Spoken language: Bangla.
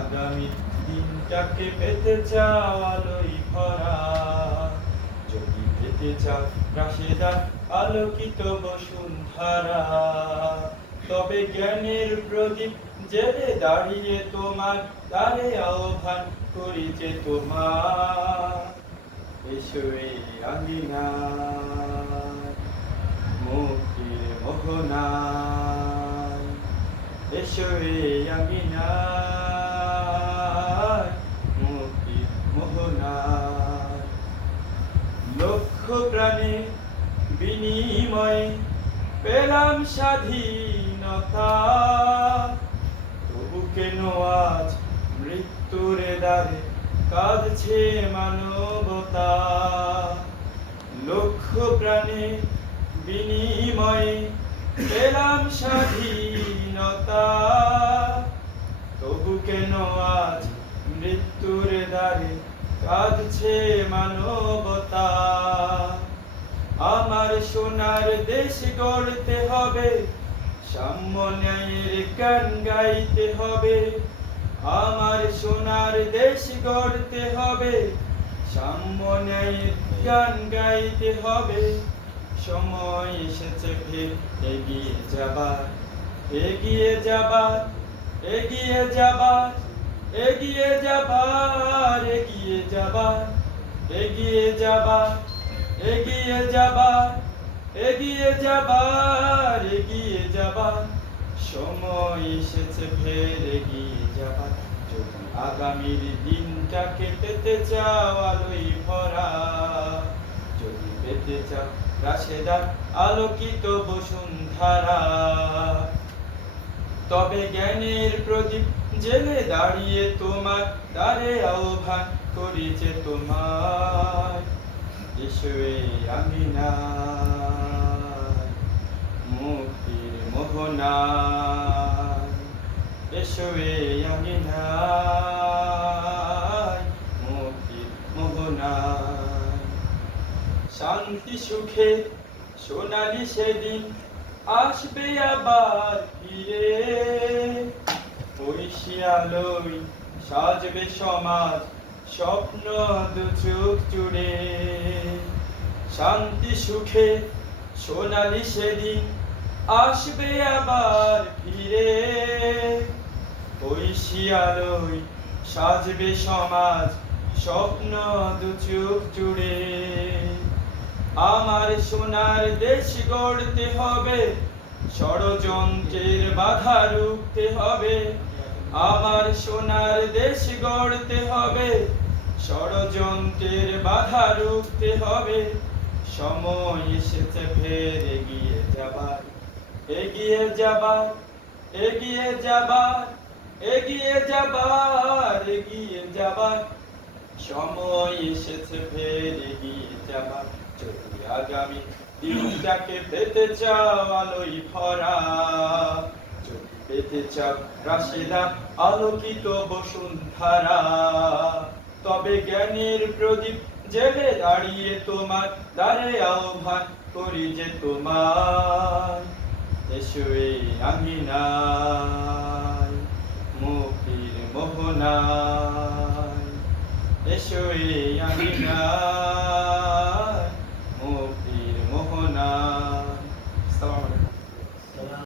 আগামী দিনটাকে পেতে চাও আলোয় ভরা, যদি পেতে চাও রাশেদার আলোকিত বসুন্ধরা, তবে জ্ঞানের প্রদীপ জেলে দাঁড়িয়ে তোমার দ্বারে আহ্বান করি যে তোমার, এসো এই আঙিনায় মুক্তির মোহনায়, এসো এই আঙিনায় মুক্তির মোহনায়। লক্ষ প্রাণে বিনিময়ে পেলাম স্বাধীনতা, তবু কেন আজ মৃত্যুর দ্বারে কাঁদছে মানবতা। লক্ষ প্রাণে বিনিময়ে পেলাম স্বাধীনতা, তবু কেন আজ মৃত্যুর দ্বারে কাঁদছে মানবতা। আমার সোনার দেশ গড়তে হবে, সাম্য ন্যায়ের গান গাইতে হবে। আমার সোনার দেশ গড়তে হবে, সাম্য ন্যায়ের গান গাইতে হবে। সময় এসেছে ফের এগিয়ে যাবার, এগিয়ে যাবার, এগিয়ে যাবার, এগিয়ে যাবার, এগিয়ে যাবার, এগিয়ে যাবার, এগিয়ে যাবার, এগিয়ে যাবার, এগিয়ে যাবার। সময় এসেছে ফের এগিয়ে যাবার, যদি আগামীর দিনটাকে পেতে চাও আলোয় ভরা, যদি পেতে চাও রাশেদার আলোকিত বসুন্ধরা, তবে জ্ঞানের প্রদীপ জেলে দাঁড়িয়ে তোমার দ্বারে আহ্বান করি যে তোমার, এসো এই আঙিনায় মুক্তির মোহনায়, এসো এই আঙিনায় মুক্তির মোহনায়। শান্তি সুখে সোনালি সেদিন আসবে আবার ফিরে, ঐশী আলোয় সাজবে সমাজ স্বপ্ন দু চোখ জুড়ে। শান্তি সুখে সোনালি সেদিন আসবে আবার ফিরে, ঐশী আলোয় সাজবে সমাজ স্বপ্ন দু চোখ জুড়ে। আমার সোনার দেশ গড়তে হবে, ষড়যন্ত্রের বাধা রুখতে হবে। আমার সোনার দেশ গড়তে হবে, ষড়যন্ত্রের বাধা রুখতে হবে। সময় এসেছে ফের এগিয়ে যাবার, এগিয়ে যাবার, এগিয়ে যাবার, এগিয়ে যাবার, এগিয়ে যাবার। সময় এসেছে ফের এগিয়ে যাবার, যদি আগামী দিনটাকে পেতে চাও আলোয় ভরা, যদি পেতে চাও রাশেদার আলোকিত বসুন্ধরা, তবে জ্ঞানের প্রদীপ জেলে দাঁড়িয়ে তোমার দ্বারে আহ্বান করি যে তোমার, এসো এই আঙিনায় মুক্তির মোহনায়, এসো এই আঙিনায়